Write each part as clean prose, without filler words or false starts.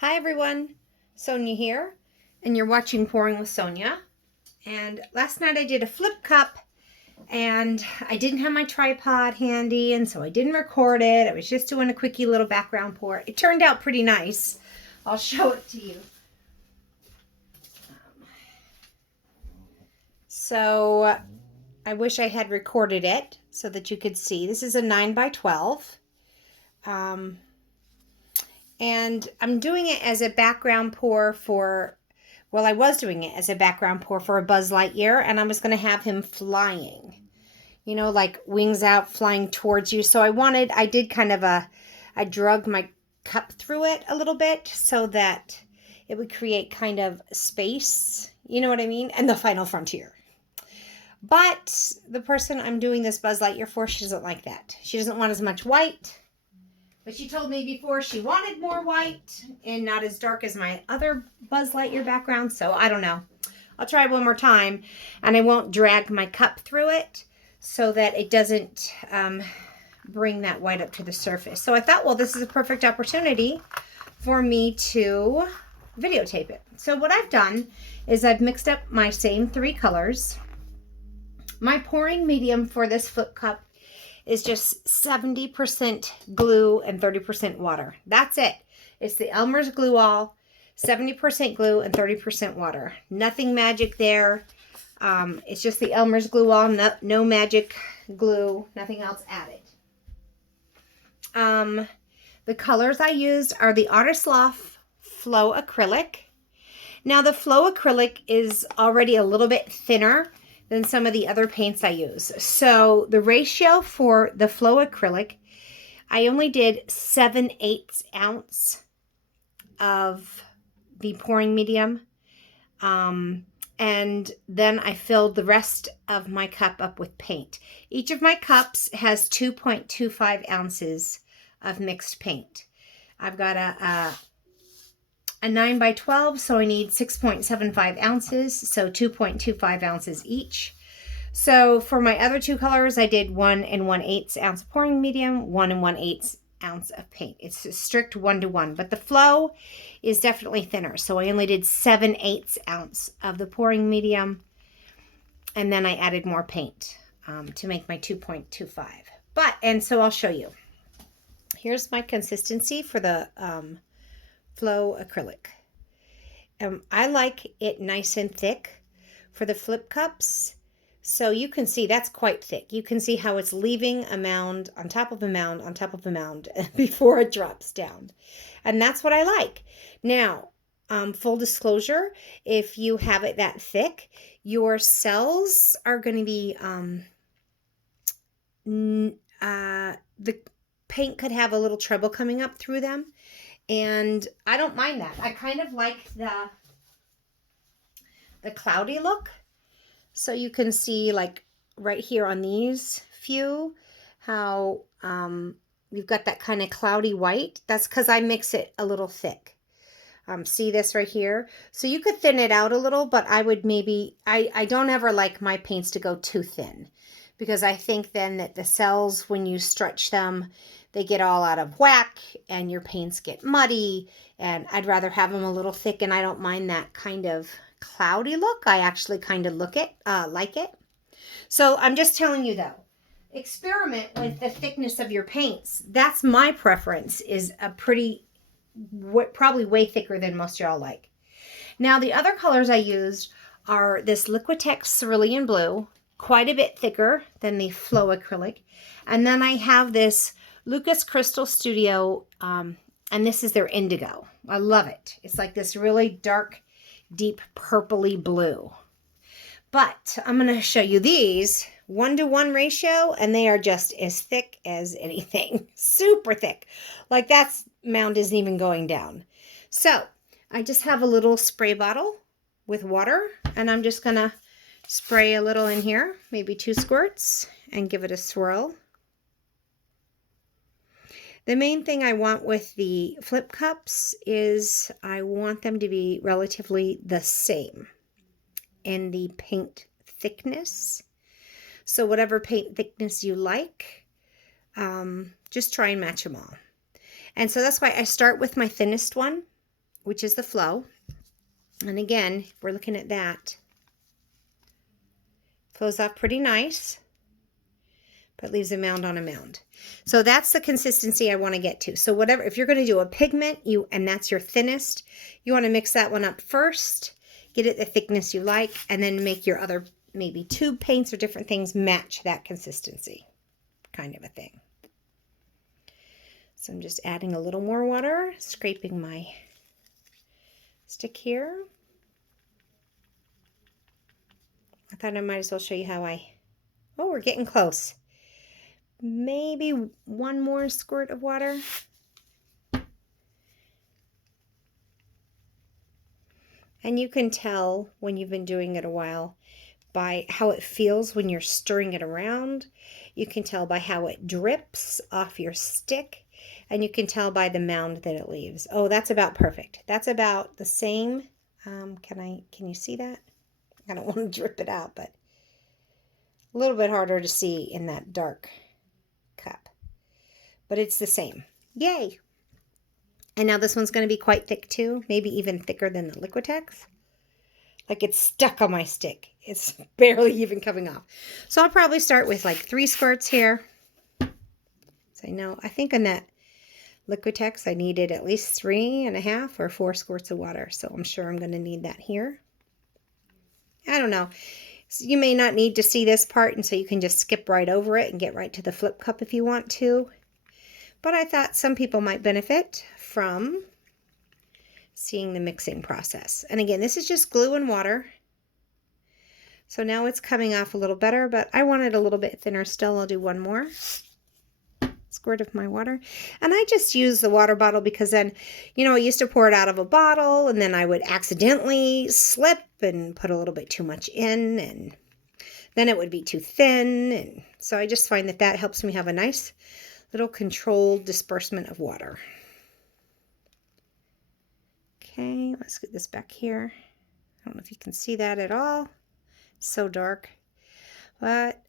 Hi everyone, Sonia here, and you're watching Pouring with Sonia. And last night I did a flip cup, and I didn't have my tripod handy, and so I didn't record it. I was just doing a quickie little background pour. It turned out pretty nice. I'll show it to you. So I wish I had recorded it so that you could see. This is a 9 by 12. And I'm doing it as a background pour for, well, I was doing it as a background pour for a Buzz Lightyear, and I was going to have him flying, you know, like wings out, flying towards you. So I did kind of I drug my cup through it a little bit so that it would create kind of space, you know what I mean? And the final frontier. But the person I'm doing this Buzz Lightyear for, she doesn't like that. She doesn't want as much white. But she told me before she wanted more white and not as dark as my other Buzz Lightyear background. So I don't know. I'll try one more time. And I won't drag my cup through it so that it doesn't bring that white up to the surface. So I thought, well, this is a perfect opportunity for me to videotape it. So what I've done is I've mixed up my same three colors. My pouring medium for this flip cup is just 70% glue and 30% water. That's it. It's the Elmers Glue All, 70% glue and 30% water. Nothing magic there. It's just the Elmers Glue All, no magic glue, nothing else added. The colors I used are the Artist Loft Flow acrylic. Now the Flow acrylic is already a little bit thinner than some of the other paints I use. So the ratio for the Flow acrylic, I only did 7/8 ounce of the pouring medium. And then I filled the rest of my cup up with paint. Each of my cups has 2.25 ounces of mixed paint. I've got a 9 by 12, so I need 6.75 ounces, so 2.25 ounces each. So for my other two colors, I did 1 1/8 ounce pouring medium, 1 1/8 ounce of paint. It's a strict 1-to-1, but the Flow is definitely thinner. So I only did 7/8 ounce of the pouring medium, and then I added more paint to make my 2.25. And so I'll show you. Here's my consistency for the Flow acrylic. I like it nice and thick for the flip cups. So you can see that's quite thick. You can see how it's leaving a mound on top of a mound on top of a mound before it drops down. And that's what I like. Now, full disclosure, if you have it that thick, your cells are going to be, the paint could have a little treble coming up through them. And I don't mind that. I kind of like the cloudy look. So you can see like right here on these few, how you've got that kind of cloudy white. That's because I mix it a little thick. See this right here? So you could thin it out a little, but I would maybe, I don't ever like my paints to go too thin, because I think then that the cells, when you stretch them, they get all out of whack and your paints get muddy, and I'd rather have them a little thick, and I don't mind that kind of cloudy look. I actually kind of like it. So I'm just telling you though, experiment with the thickness of your paints. That's my preference, is a pretty, probably way thicker than most y'all like. Now the other colors I used are this Liquitex Cerulean Blue, quite a bit thicker than the Flow acrylic. And then I have this Lucas Crystal Studio, and this is their indigo. I love it. It's like this really dark, deep purpley blue. But I'm going to show you these 1-to-1 ratio, and they are just as thick as anything. Super thick. Like that mound isn't even going down. So I just have a little spray bottle with water, and I'm just going to spray a little in here, maybe 2 squirts, and give it a swirl. The main thing I want with the flip cups is I want them to be relatively the same in the paint thickness. So whatever paint thickness you like, just try and match them all. And so that's why I start with my thinnest one, which is the flow. And again, we're looking at that. Flows off pretty nice, but leaves a mound on a mound. So that's the consistency I want to get to. So whatever, if you're going to do a pigment, and that's your thinnest, you want to mix that one up first, get it the thickness you like, and then make your other maybe tube paints or different things match that consistency, kind of a thing. So I'm just adding a little more water, scraping my stick here. I thought I might as well show you how oh, we're getting close. Maybe one more squirt of water. And you can tell when you've been doing it a while by how it feels when you're stirring it around. You can tell by how it drips off your stick. And you can tell by the mound that it leaves. Oh, that's about perfect. That's about the same. Can you see that? I don't want to drip it out, but a little bit harder to see in that dark cup. But it's the same. Yay! And now this one's going to be quite thick too, maybe even thicker than the Liquitex. Like it's stuck on my stick. It's barely even coming off. So I'll probably start with like 3 squirts here. So I think on that Liquitex I needed at least 3.5 or 4 squirts of water. So I'm sure I'm going to need that here. I don't know. So you may not need to see this part, and so you can just skip right over it and get right to the flip cup if you want to. But I thought some people might benefit from seeing the mixing process. And again, this is just glue and water. So now it's coming off a little better, but I want it a little bit thinner still. I'll do one more squirt of my water. And I just use the water bottle because then, I used to pour it out of a bottle and then I would accidentally slip and put a little bit too much in, and then it would be too thin. And so I just find that helps me have a nice little controlled disbursement of water. Okay, let's get this back here. I don't know if you can see that at all. It's so dark, but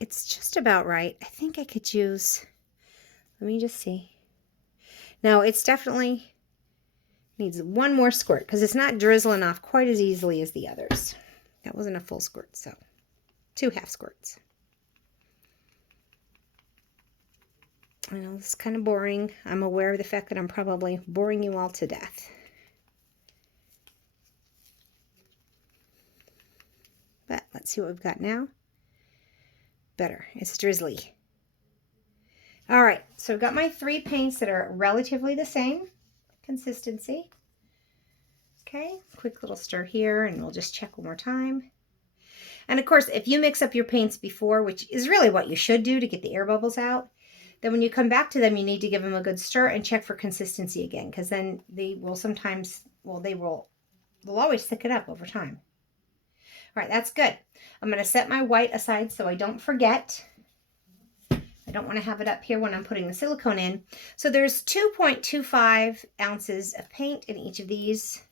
it's just about right. I think I could use, let me just see. Now it's definitely needs one more squirt because it's not drizzling off quite as easily as the others. That wasn't a full squirt, so 2 half squirts. I know this is kind of boring. I'm aware of the fact that I'm probably boring you all to death. But let's see what we've got now. Better. It's drizzly. All right, so I've got my 3 paints that are relatively the same consistency. Okay, quick little stir here, and we'll just check one more time. And of course, if you mix up your paints before, which is really what you should do to get the air bubbles out, then when you come back to them, you need to give them a good stir and check for consistency again, because then they will sometimes, they'll always thicken up over time. All right, that's good. I'm going to set my white aside so I don't forget. I don't want to have it up here when I'm putting the silicone in. So there's 2.25 ounces of paint in each of these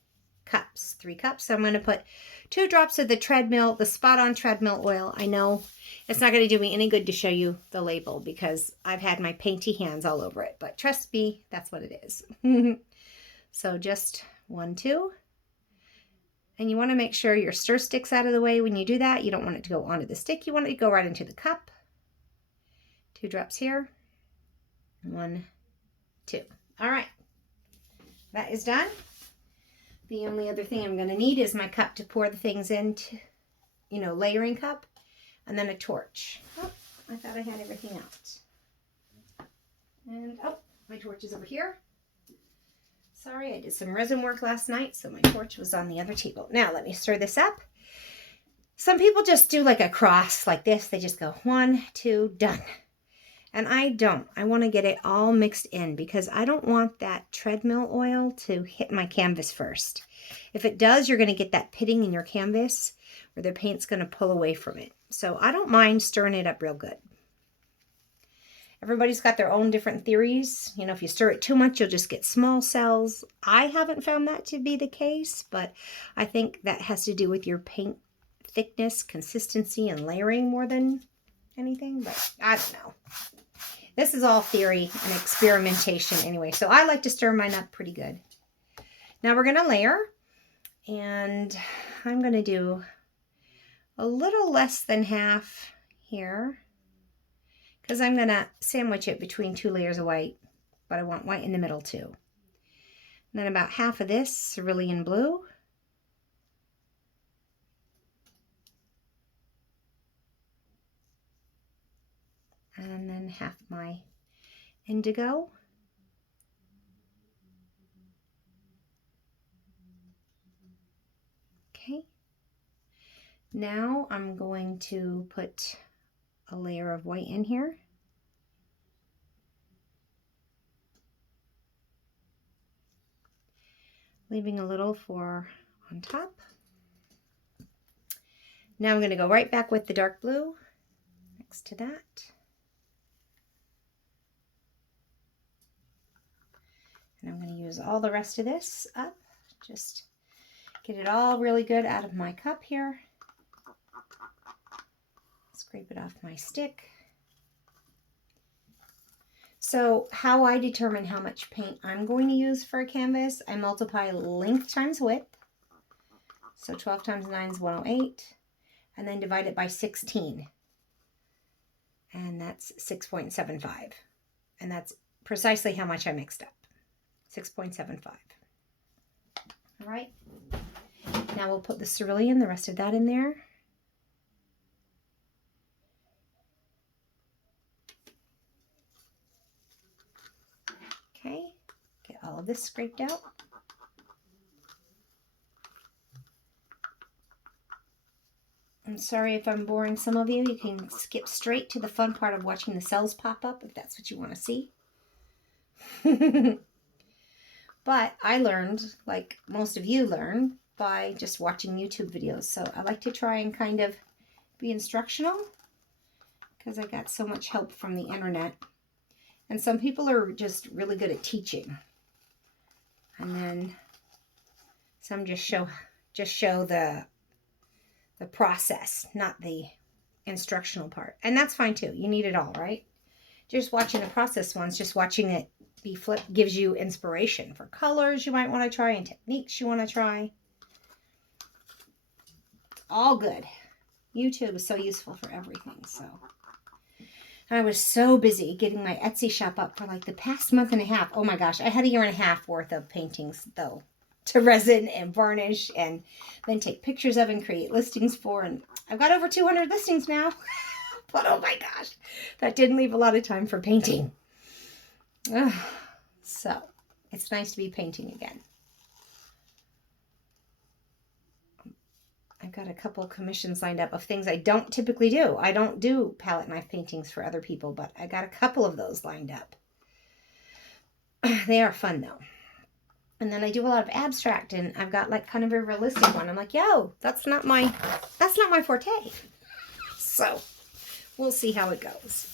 cups, 3 cups. So I'm going to put 2 drops of the Spot On treadmill oil. I know it's not going to do me any good to show you the label because I've had my painty hands all over it, but trust me, that's what it is. So just 1, 2. And you want to make sure your stir stick's out of the way when you do that. You don't want it to go onto the stick. You want it to go right into the cup. 2 drops here. 1, 2. All right. That is done. The only other thing I'm going to need is my cup to pour the things into, layering cup, and then a torch. Oh, I thought I had everything out. And, my torch is over here. Sorry, I did some resin work last night, so my torch was on the other table. Now, let me stir this up. Some people just do like a cross like this. They just go 1, 2, done. And I don't. I want to get it all mixed in because I don't want that treadmill oil to hit my canvas first. If it does, you're going to get that pitting in your canvas where the paint's going to pull away from it. So I don't mind stirring it up real good. Everybody's got their own different theories. If you stir it too much, you'll just get small cells. I haven't found that to be the case, but I think that has to do with your paint thickness, consistency, and layering more than anything, but I don't know. This is all theory and experimentation anyway. So I like to stir mine up pretty good. Now we're going to layer, and I'm going to do a little less than half here because I'm going to sandwich it between 2 layers of white, but I want white in the middle too. And then about half of this cerulean blue. And then half my indigo. Okay. Now I'm going to put a layer of white in here. Leaving a little for on top. Now I'm going to go right back with the dark blue next to that. And I'm going to use all the rest of this up. Just get it all really good out of my cup here. Scrape it off my stick. So how I determine how much paint I'm going to use for a canvas, I multiply length times width. So 12 times 9 is 108. And then divide it by 16. And that's 6.75. And that's precisely how much I mixed up. 6.75. All right. Now we'll put the cerulean, the rest of that in there. Okay. Get all of this scraped out. I'm sorry if I'm boring some of you. You can skip straight to the fun part of watching the cells pop up if that's what you want to see. But I learned, like most of you learn, by just watching YouTube videos. So I like to try and kind of be instructional because I got so much help from the internet. And some people are just really good at teaching. And then some just show the process, not the instructional part. And that's fine too. You need it all, right? Just watching the process ones, just watching it be flipped gives you inspiration for colors you might want to try and techniques you want to try. All good. YouTube is so useful for everything. So I was so busy getting my Etsy shop up for like the past month and a half. Oh my gosh, I had a year and a half worth of paintings though to resin and varnish and then take pictures of and create listings for. And I've got over 200 listings now. But oh my gosh, that didn't leave a lot of time for painting. So it's nice to be painting again. I've got a couple commissions lined up of things I don't typically do. I don't do palette knife paintings for other people, but I got a couple of those lined up. They are fun though. And then I do a lot of abstract, and I've got like kind of a realistic one. I'm like, yo, that's not my forte. So we'll see how it goes.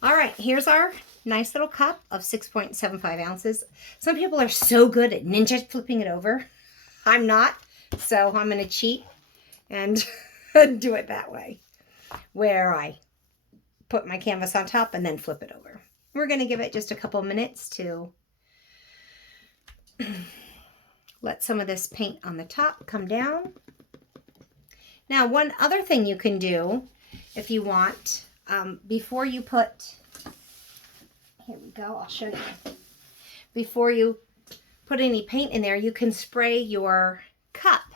All right, here's our nice little cup of 6.75 ounces. Some people are so good at ninja flipping it over. I'm not, so I'm going to cheat and do it that way, where I put my canvas on top and then flip it over. We're going to give it just a couple minutes to let some of this paint on the top come down. Now, one other thing you can do if you want, before you put, here we go, I'll show you. Before you put any paint in there, you can spray your cup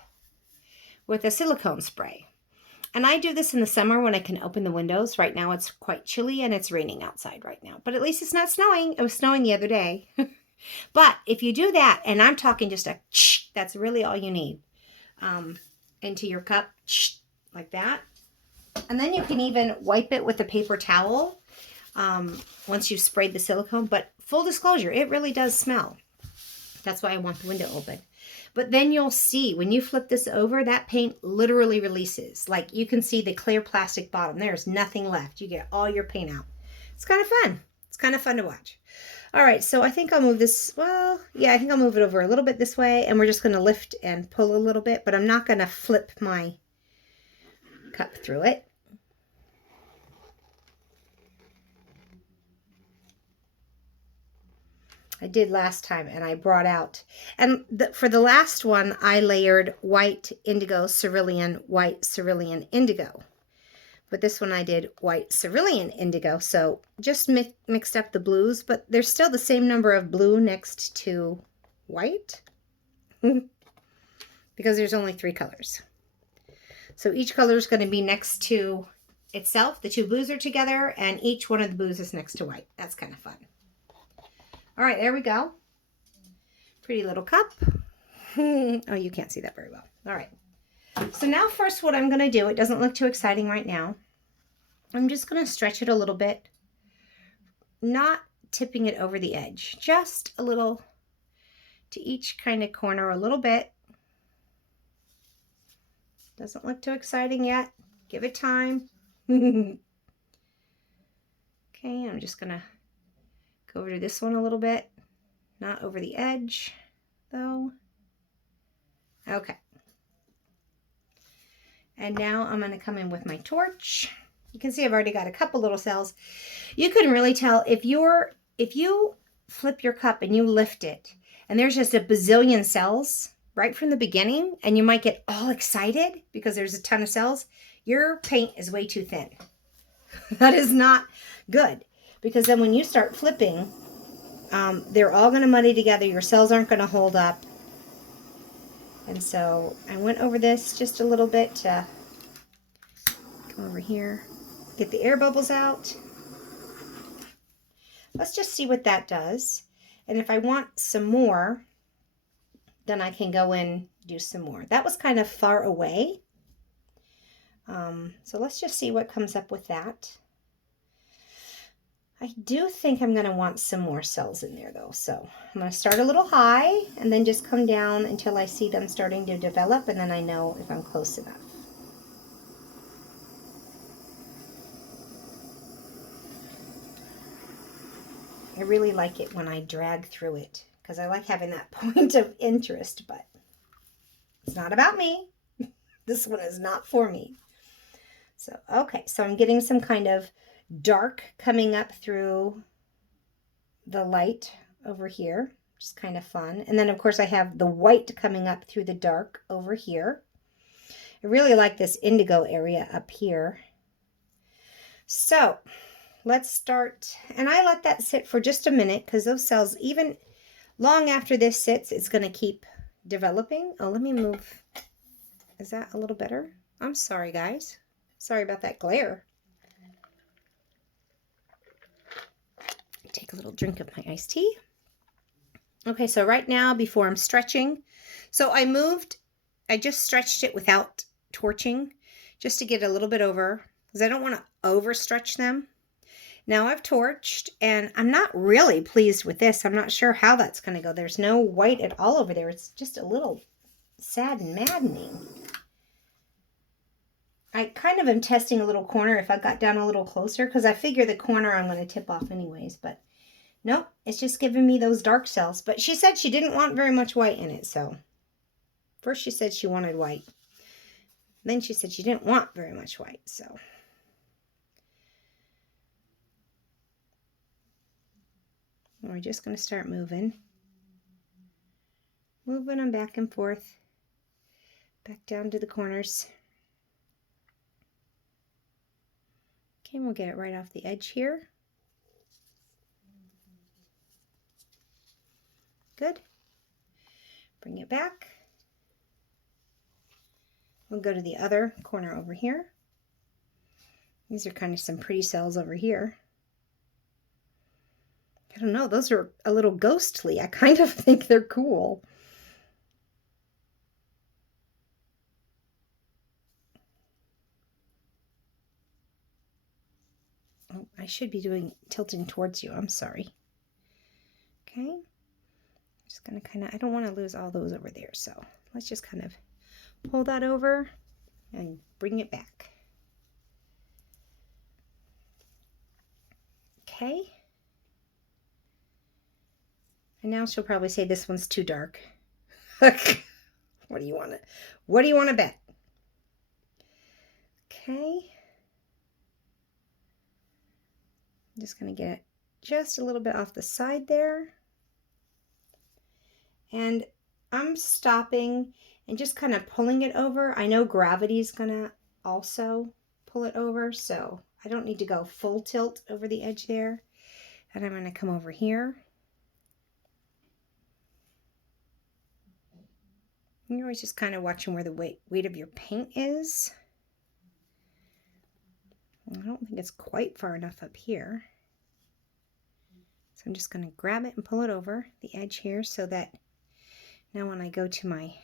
with a silicone spray. And I do this in the summer when I can open the windows. Right now it's quite chilly and it's raining outside right now. But at least it's not snowing. It was snowing the other day. But if you do that, and I'm talking just a that's really all you need, into your cup, like that. And then you can even wipe it with a paper towel once you've sprayed the silicone. But full disclosure, it really does smell. That's why I want the window open. But then you'll see, when you flip this over, that paint literally releases. Like, you can see the clear plastic bottom. There's nothing left. You get all your paint out. It's kind of fun. It's kind of fun to watch. All right, so I think I'll move this, well, yeah, I think I'll move it over a little bit this way, and we're just going to lift and pull a little bit, but I'm not going to flip my cup through it. I did last time, and I brought out, and for the last one, I layered white, indigo, cerulean, white, cerulean, indigo. But this one I did white, cerulean, indigo. So just mixed up the blues, but there's still the same number of blue next to white because there's only 3 colors. So each color is going to be next to itself. The 2 blues are together, and each one of the blues is next to white. That's kind of fun. All right, there we go. Pretty little cup. Oh, you can't see that very well. All right. So now first what I'm going to do, it doesn't look too exciting right now. I'm just going to stretch it a little bit, not tipping it over the edge, just a little to each kind of corner a little bit. Doesn't look too exciting yet. Give it time. Okay, I'm just going to go over to this one a little bit, not over the edge though. Okay. And now I'm going to come in with my torch. You can see I've already got a couple little cells. You can really tell if you flip your cup and you lift it and there's just a bazillion cells right from the beginning, and you might get all excited because there's a ton of cells, your paint is way too thin. That is not good, because then when you start flipping, they're all going to muddy together. Your cells aren't going to hold up. And so I went over this just a little bit to come over here, get the air bubbles out. Let's just see what that does. And if I want some more, then I can go in, do some more. That was kind of far away. So let's just see what comes up with that. I do think I'm going to want some more cells in there though. So I'm going to start a little high and then just come down until I see them starting to develop, and then I know if I'm close enough. I really like it when I drag through it because I like having that point of interest, but it's not about me. This one is not for me. So, okay, so I'm getting some kind of dark coming up through the light over here, which is kind of fun. And then, of course, I have the white coming up through the dark over here. I really like this indigo area up here. So let's start, and I let that sit for just a minute because those cells, even long after this sits, it's going to keep developing. Oh, let me move. Is that a little better? I'm sorry, guys. Sorry about that glare. Take a little drink of my iced tea. Okay, so right now, before I'm stretching, so I just stretched it without torching, just to get a little bit over, because I don't want to overstretch them. Now I've torched, and I'm not really pleased with this. I'm not sure how that's going to go. There's no white at all over there. It's just a little sad and maddening. I kind of am testing a little corner if I got down a little closer, because I figure the corner I'm going to tip off anyways, but nope, it's just giving me those dark cells. But she said she didn't want very much white in it, so first she said she wanted white. Then she said she didn't want very much white, so. We're just going to start moving them back and forth, back down to the corners. Okay, we'll get it right off the edge here. Good. Bring it back. We'll go to the other corner over here. These are kind of some pretty cells over here. I don't know, those are a little ghostly. I kind of think they're cool. Oh, I should be tilting towards you. I'm sorry. Okay. Just gonna kind of, I don't want to lose all those over there, so let's just kind of pull that over and bring it back. Okay. And now she'll probably say this one's too dark. What do you want to bet? Okay. I'm just going to get it just a little bit off the side there. And I'm stopping and just kind of pulling it over. I know gravity's gonna also pull it over, so I don't need to go full tilt over the edge there. And I'm gonna come over here. You're always just kind of watching where the weight of your paint is. I don't think it's quite far enough up here. So I'm just going to grab it and pull it over the edge here so that now when I go to my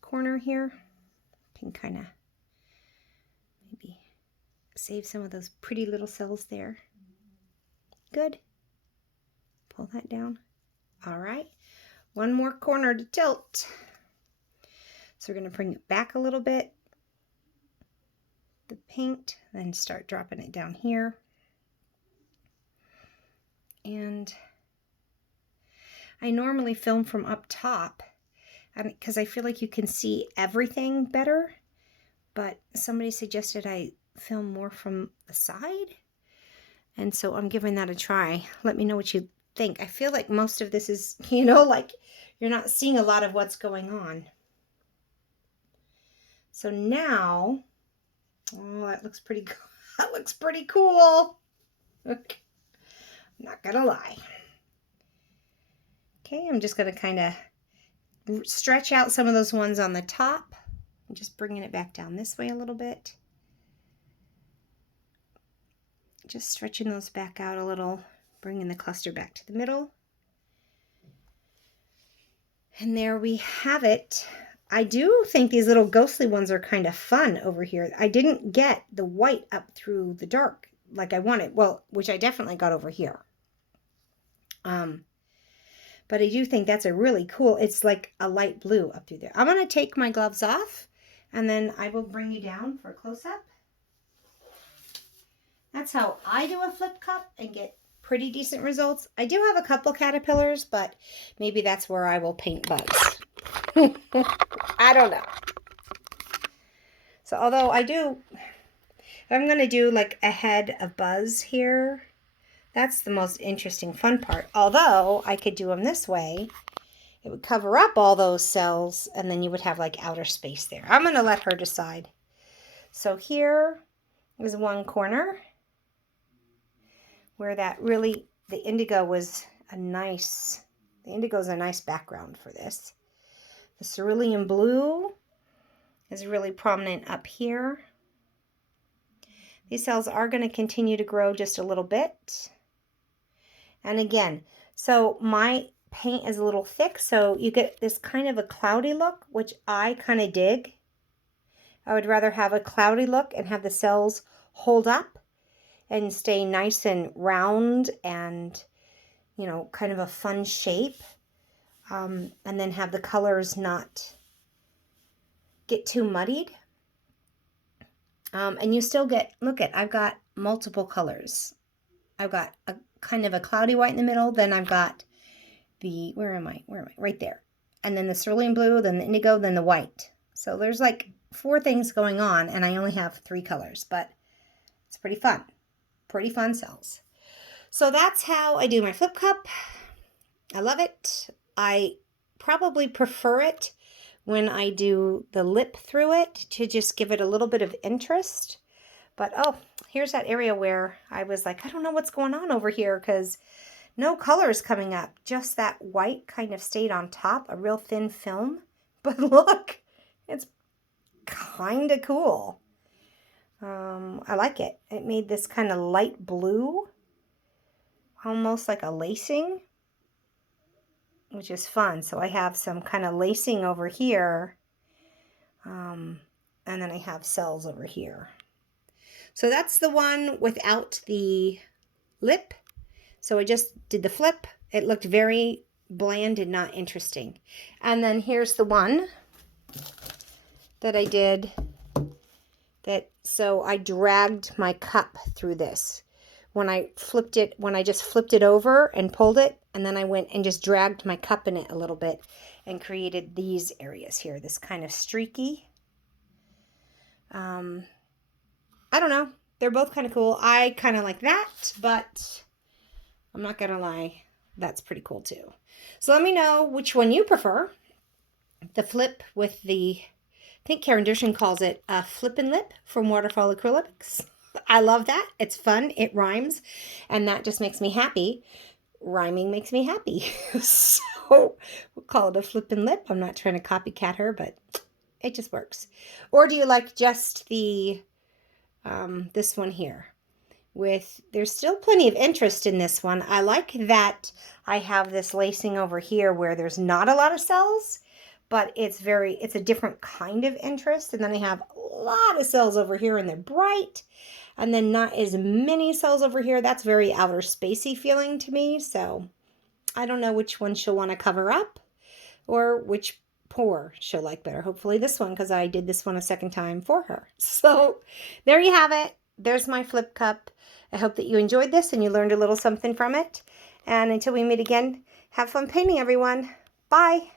corner here, I can kind of maybe save some of those pretty little cells there. Good. Pull that down. All right. One more corner to tilt. So we're going to bring it back a little bit, the paint, then start dropping it down here. And I normally film from up top because I feel like you can see everything better, but somebody suggested I film more from the side, and so I'm giving that a try. Let me know what you think. I feel like most of this is, you know, like you're not seeing a lot of what's going on. So now, oh, that looks pretty cool. That looks pretty cool. Okay. I'm not gonna lie. Okay, I'm just gonna kind of stretch out some of those ones on the top. I'm just bringing it back down this way a little bit. Just stretching those back out a little, bringing the cluster back to the middle. And there we have it. I do think these little ghostly ones are kind of fun over here. I didn't get the white up through the dark like I wanted, well, which I definitely got over here. But I do think that's a really cool, it's like a light blue up through there. I'm going to take my gloves off and then I will bring you down for a close-up. That's how I do a flip cup and get pretty decent results. I do have a couple caterpillars, but maybe that's where I will paint bugs. I don't know. So although I do, I'm going to do like a head of Buzz here. That's the most interesting, fun part. Although I could do them this way, it would cover up all those cells and then you would have like outer space there. I'm going to let her decide. So here is one corner where that really, the indigo was a nice, the indigo is a nice background for this. The cerulean blue is really prominent up here. These cells are going to continue to grow just a little bit. And again, so my paint is a little thick, so you get this kind of a cloudy look, which I kind of dig. I would rather have a cloudy look and have the cells hold up and stay nice and round and, you know, kind of a fun shape. And then have the colors not get too muddied. And you still get, look at, I've got multiple colors. I've got a kind of a cloudy white in the middle, then I've got the, where am I? Right there. And then the cerulean blue, then the indigo, then the white. So there's like 4 things going on, and I only have 3 colors, but it's pretty fun. Pretty fun cells. So that's how I do my flip cup. I love it. I probably prefer it when I do the lip through it to just give it a little bit of interest. But oh, here's that area where I was like, I don't know what's going on over here because no colors coming up. Just that white kind of stayed on top, a real thin film. But look, it's kind of cool. I like it. It made this kind of light blue, almost like a lacing, which is fun. So I have some kind of lacing over here, and then I have cells over here. So that's the one without the lip. So I just did the flip. It looked very bland and not interesting. And then here's the one that I did that, so I dragged my cup through this. When I flipped it, when I just flipped it over and pulled it, and then I went and just dragged my cup in it a little bit and created these areas here, this kind of streaky. I don't know. They're both kind of cool. I kind of like that, but I'm not going to lie. that's pretty cool too. So let me know which one you prefer. The flip with the, I think Karen Dushin calls it a flip and lip from Waterfall Acrylics. I love that. It's fun. It rhymes. And that just makes me happy. Rhyming makes me happy. So we'll call it a flip and lip. I'm not trying to copycat her, but it just works. Or do you like just the, this one here? There's still plenty of interest in this one. I like that I have this lacing over here where there's not a lot of cells, but it's a different kind of interest. And then I have a lot of cells over here and they're bright, and then not as many cells over here. That's very outer spacey feeling to me. So I don't know which one she'll want to cover up or which pour she'll like better. Hopefully this one, because I did this one a second time for her. So there you have it. There's my flip cup. I hope that you enjoyed this and you learned a little something from it. And until we meet again, have fun painting, everyone. Bye.